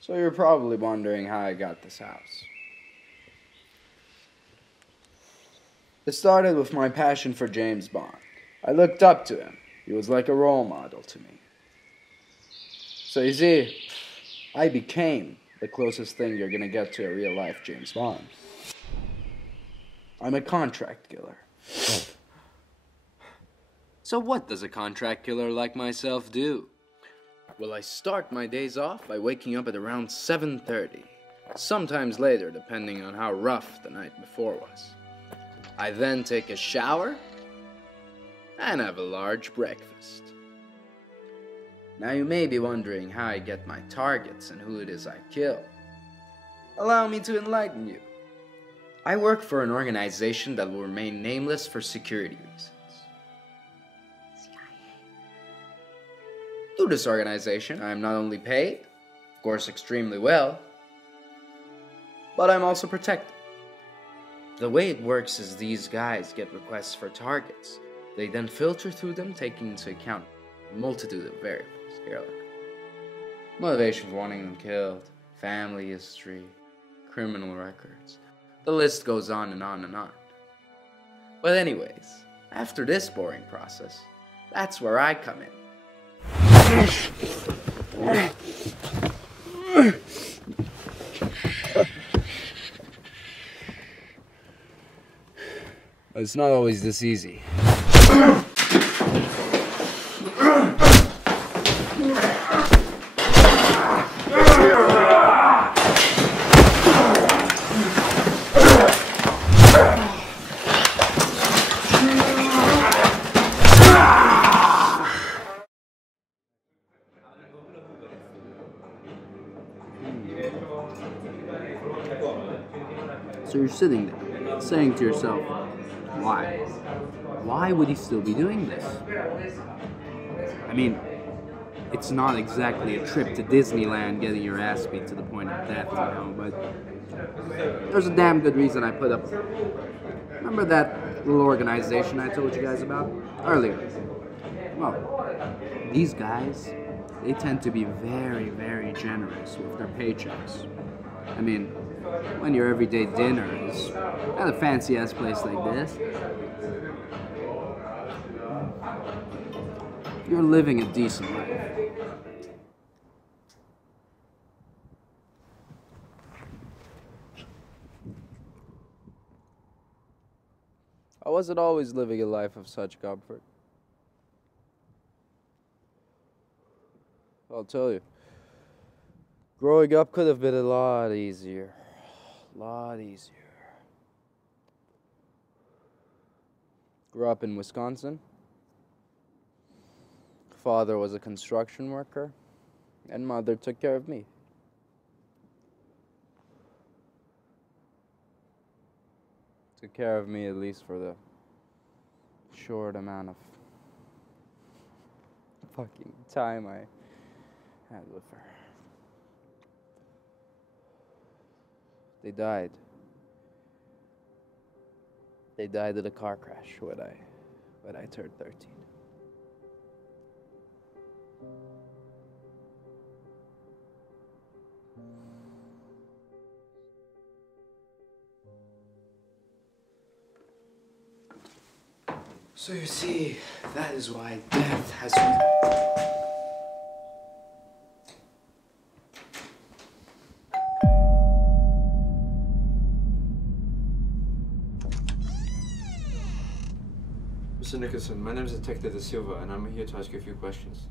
So you're probably wondering how I got this house. It started with my passion for James Bond. I looked up to him. He was like a role model to me. So you see, I became the closest thing you're gonna get to a real-life James Bond. I'm a contract killer. So what does a contract killer like myself do? Well, I start my days off by waking up at around 7:30, sometimes later depending on how rough the night before was. I then take a shower and have a large breakfast. Now you may be wondering how I get my targets and who it is I kill. Allow me to enlighten you. I work for an organization that will remain nameless for security reasons. Through this organization, I am not only paid, of course extremely well, but I'm also protected. The way it works is these guys get requests for targets. They then filter through them, taking into account a multitude of variables. Here, look. Motivation for wanting them killed, family history, criminal records. The list goes on and on and on. But anyways, after this boring process, that's where I come in. It's not always this easy. So you're sitting there, saying to yourself, why? Why would he still be doing this? I mean, it's not exactly a trip to Disneyland getting your ass beat to the point of death, but there's a damn good reason I put up with it. Remember that little organization I told you guys about earlier? Well, these guys, they tend to be very, very generous with their paychecks. I mean, when your everyday dinner is at a fancy-ass place like this, you're living a decent life. I wasn't always living a life of such comfort. I'll tell you. Growing up could have been a lot easier. A lot easier. Grew up in Wisconsin. Father was a construction worker, and mother took care of me. Took care of me at least for the short amount of fucking time I had with her. They died. They died in a car crash when I turned 13. So you see, that is why death has... Mr. Nicholson, my name is Detective Da Silva, and I'm here to ask you a few questions.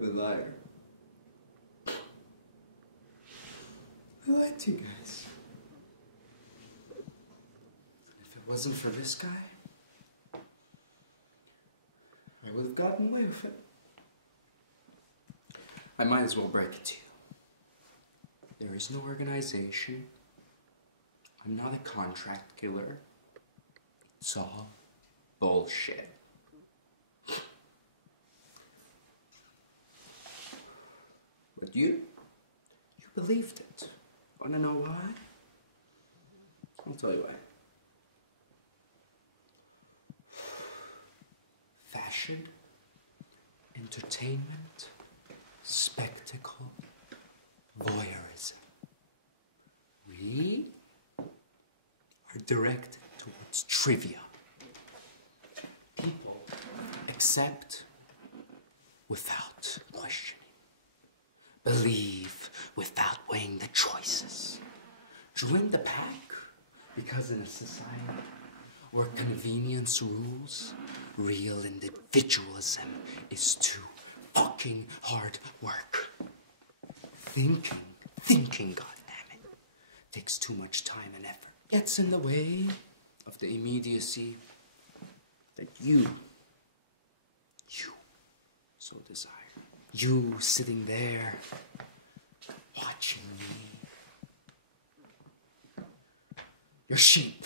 the liar. I lied to you guys. If it wasn't for this guy, I would have gotten away with it. I might as well break it to you. There is no organization. I'm not a contract killer. It's all bullshit. But you believed it. Wanna know why? I'll tell you why. Fashion, entertainment, spectacle, voyeurism. We are directed towards trivia. People accept without questioning. Believe without weighing the choices. Join the pack because in a society where convenience rules, real individualism is too fucking hard work. Thinking, goddammit, takes too much time and effort. Gets in the way of the immediacy that you so desire. You sitting there, watching me. You're sheep.